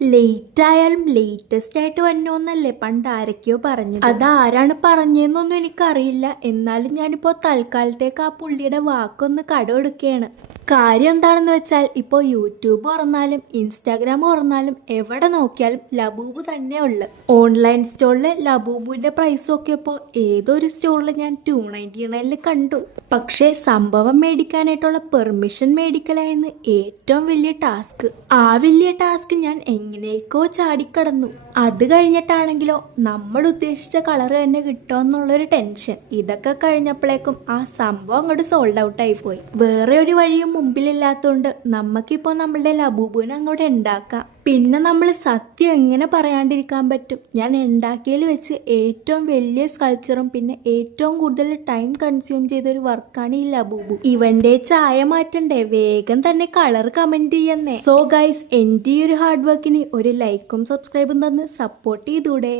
Late ആയാലും latest ആയിട്ട് വന്നോന്നല്ലേ പണ്ട് ആരൊക്കെയോ പറഞ്ഞു. അതാരാണ് പറഞ്ഞതെന്നൊന്നും എനിക്കറിയില്ല. എന്നാലും ഞാനിപ്പോൾ തൽക്കാലത്തേക്ക് ആ പുള്ളിയുടെ വാക്കൊന്ന് കടമെടുക്കുകയാണ്. കാര്യം എന്താണെന്ന് വെച്ചാൽ ഇപ്പോൾ യൂട്യൂബ് തുറന്നാലും ഇൻസ്റ്റാഗ്രാം തുറന്നാലും എവിടെ നോക്കിയാലും ലബൂബ് തന്നെ ഉള്ളത്. ഓൺലൈൻ സ്റ്റോറിൽ ലബൂബിന്റെ പ്രൈസ് നോക്കിയപ്പോൾ ഏതൊരു സ്റ്റോറിൽ ഞാൻ 299 കണ്ടു. പക്ഷേ സംഭവം മേടിക്കാനായിട്ടുള്ള പെർമിഷൻ മേടിക്കലായിരുന്നു ഏറ്റവും വലിയ ടാസ്ക്. ആ വലിയ ടാസ്ക് ഞാൻ എങ്ങനെയൊക്കെയോ ചാടിക്കടന്നു. അത് കഴിഞ്ഞിട്ടാണെങ്കിലോ നമ്മൾ ഉദ്ദേശിച്ച കളർ തന്നെ കിട്ടുമെന്നുള്ളൊരു ടെൻഷൻ. ഇതൊക്കെ കഴിഞ്ഞപ്പോഴേക്കും ആ സംഭവം അങ്ങോട്ട് സോൾഡ് ഔട്ട് ആയി പോയി. വേറെ ഒരു വഴിയും മുമ്പിലില്ലാത്തതുകൊണ്ട് നമുക്കിപ്പോൾ നമ്മളുടെ ലബൂബുവിനെ അങ്ങോട്ട് ഉണ്ടാക്കാം. പിന്നെ നമ്മൾ സത്യം എങ്ങനെ പറയാണ്ടിരിക്കാൻ പറ്റും? ഞാൻ ഉണ്ടാക്കിയതിൽ വെച്ച് ഏറ്റവും വലിയ സ്കൾപ്ചറും പിന്നെ ഏറ്റവും കൂടുതൽ ടൈം കൺസ്യൂം ചെയ്തൊരു വർക്കാണ് ഈ ലബൂബു. ഇവന്റെ ചായ മാറ്റണ്ടേ? വേഗം തന്നെ കളർ കമന്റ് ചെയ്യുന്നേ. സോ ഗൈസ്, എൻ്റെ ഈ ഒരു ഹാർഡ് വർക്കിന് ഒരു ലൈക്കും സബ്സ്ക്രൈബും തന്ന് സപ്പോർട്ട് ചെയ്തൂടെ?